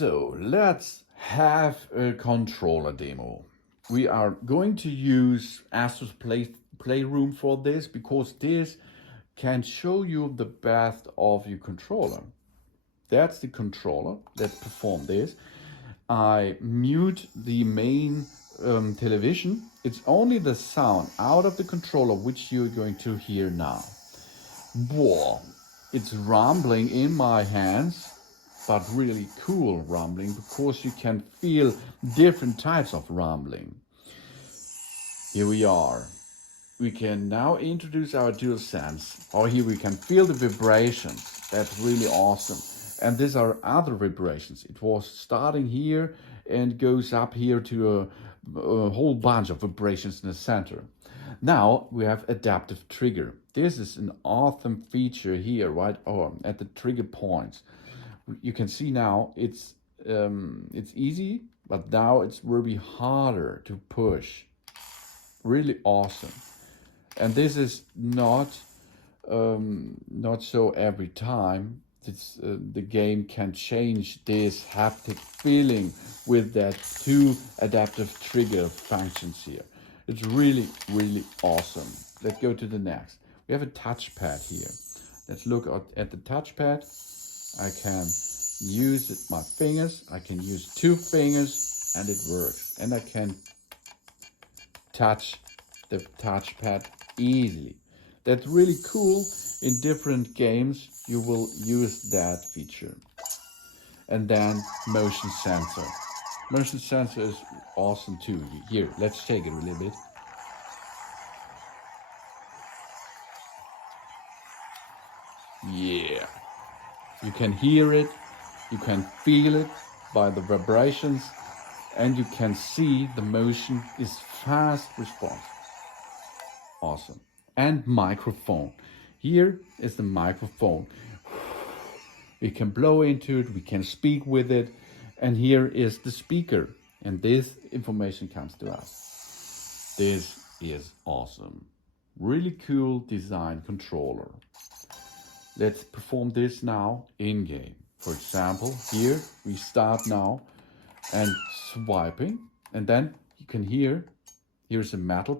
So let's have a controller demo. We are going to use Astro's Playroom for this because this can show you the best of your controller. That's the controller. Let's perform this. I mute the main television. It's only the sound out of the controller which you're going to hear now. Whoa, it's rumbling in my hands, but really cool rumbling because you can feel different types of rumbling. Here we are. We can now introduce our DualSense. Oh, here we can feel the vibrations. That's really awesome. And these are other vibrations. It was starting here and goes up here to a whole bunch of vibrations in the center. Now we have adaptive trigger. This is an awesome feature here, right? Oh, at the trigger points. You can see now it's easy, but now it's really harder to push. Really awesome. And this is not so every time. The game can change this haptic feeling with that two adaptive trigger functions here. It's really, really awesome. Let's go to the next. We have a touchpad here. Let's look at the touchpad. I can use my fingers. I can use two fingers and it works. And I can touch the touchpad easily. That's really cool. In different games, you will use that feature. And then motion sensor. Motion sensor is awesome too. Here, let's shake it a little bit. Yeah. You can hear it, you can feel it by the vibrations, and you can see the motion is fast response. Awesome. And microphone. Here is the microphone. We can blow into it, we can speak with it, and here is the speaker. And this information comes to us. This is awesome. Really cool design controller. Let's perform this now in-game. For example, here we start now and swiping, and then you can hear, here's a metal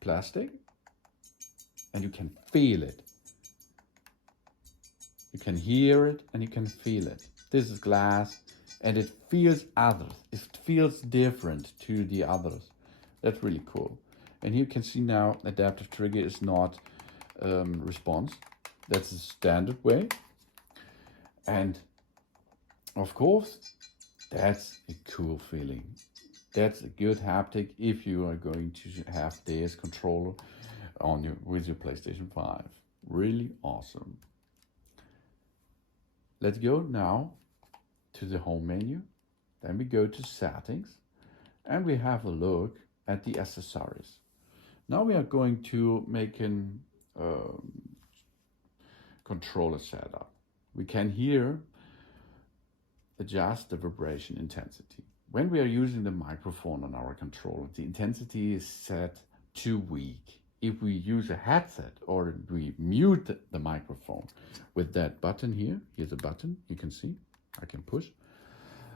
plastic, and you can feel it. You can hear it and you can feel it. This is glass and it feels others. It feels different to the others. That's really cool. And here you can see now adaptive trigger is not response. That's the standard way. And of course, that's a cool feeling. That's a good haptic if you are going to have this controller on with your PlayStation 5. Really awesome. Let's go now to the home menu. Then we go to settings and we have a look at the accessories. Now we are going to make an controller setup. We can here adjust the vibration intensity. When we are using the microphone on our controller, the intensity is set to weak. If we use a headset or we mute the microphone with that button here, here's a button, you can see, I can push.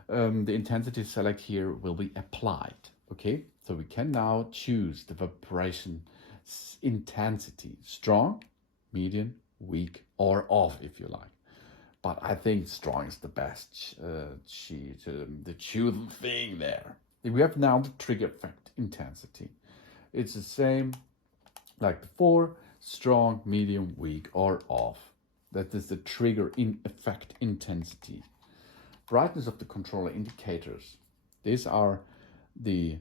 The intensity select here will be applied, okay? So we can now choose the vibration intensity, strong, medium, weak, or off if you like. But I think strong is the best the choose thing there. We have now the trigger effect intensity. It's the same like before, strong, medium, weak, or off. That is the trigger effect intensity. Brightness of the controller indicators. These are the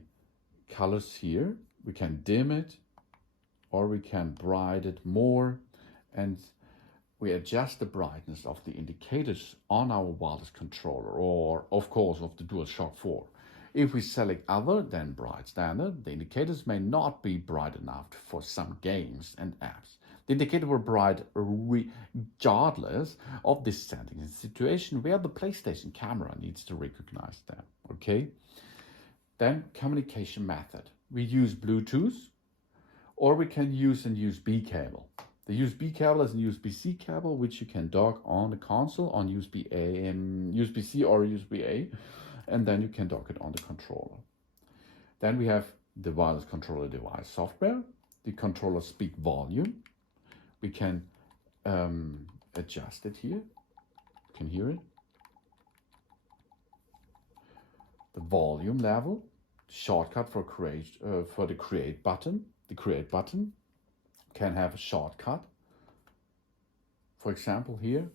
colors here. We can dim it or we can brighten it more, and we adjust the brightness of the indicators on our wireless controller or of course of the DualShock 4. If we select other than bright standard, the indicators may not be bright enough for some games and apps. The indicator will bright regardless of this setting in a situation where the PlayStation camera needs to recognize them, okay? Then communication method. We use Bluetooth or we can use a USB cable. The USB cable is a USB-C cable, which you can dock on the console on USB-A and USB-C or USB-A, and then you can dock it on the controller. Then we have the wireless controller device software, the controller speak volume. We can adjust it here. You can hear it. The volume level, shortcut for the create button. The create button can have a shortcut. For example, here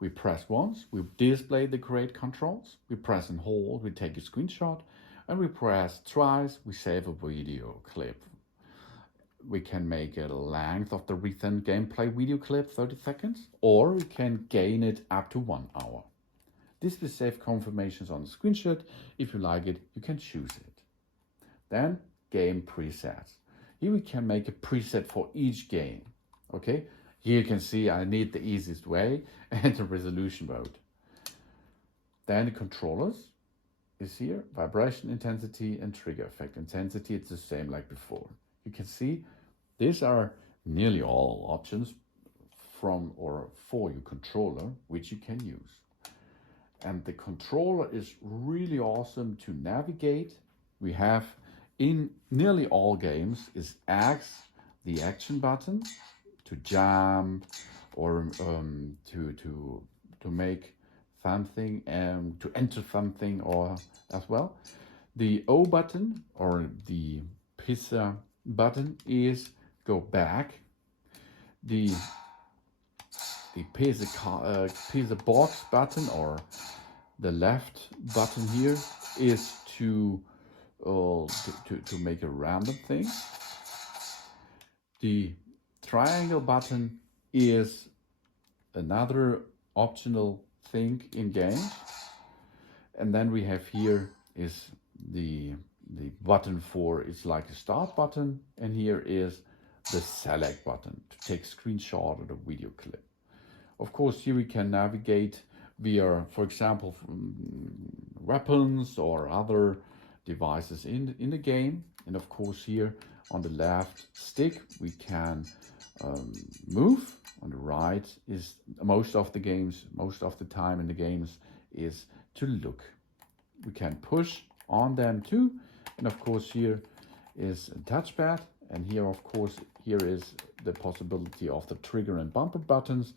we press once, we display the create controls. We press and hold, we take a screenshot, and we press twice, we save a video clip. We can make a length of the written gameplay video clip 30 seconds, or we can gain it up to 1 hour. This will save confirmations on the screenshot. If you like it, you can choose it. Then game presets. Here we can make a preset for each game. Okay, here you can see I need the easiest way and the resolution mode. Then the controllers is here, vibration intensity and trigger effect intensity. It's the same like before. You can see these are nearly all options from or for your controller, which you can use. And the controller is really awesome to navigate. We have in nearly all games is X, the action button, to jump or to make something to enter something, or as well. The O button or the pizza button is go back. The pizza box button or the left button here is to make a random thing. The triangle button is another optional thing in games. And then we have here is the button for, it's like a start button, and here is the select button to take screenshot of the video clip. Of course, here we can navigate via, for example, weapons or other devices in the game. And of course, here on the left stick, we can move. On the right is most of the time in the games is to look. We can push on them too. And of course, here is a touchpad. And here, of course, here is the possibility of the trigger and bumper buttons.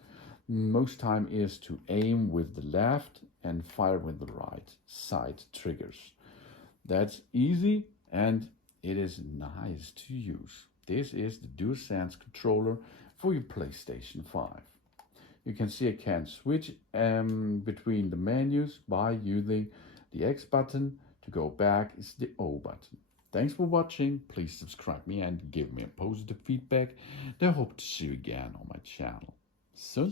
Most time is to aim with the left and fire with the right side triggers. That's easy and it is nice to use. This is the DualSense controller for your PlayStation 5. You can see I can switch between the menus by using the X button. To go back is the O button. Thanks for watching. Please subscribe me and give me a positive feedback. I hope to see you again on my channel. Soon.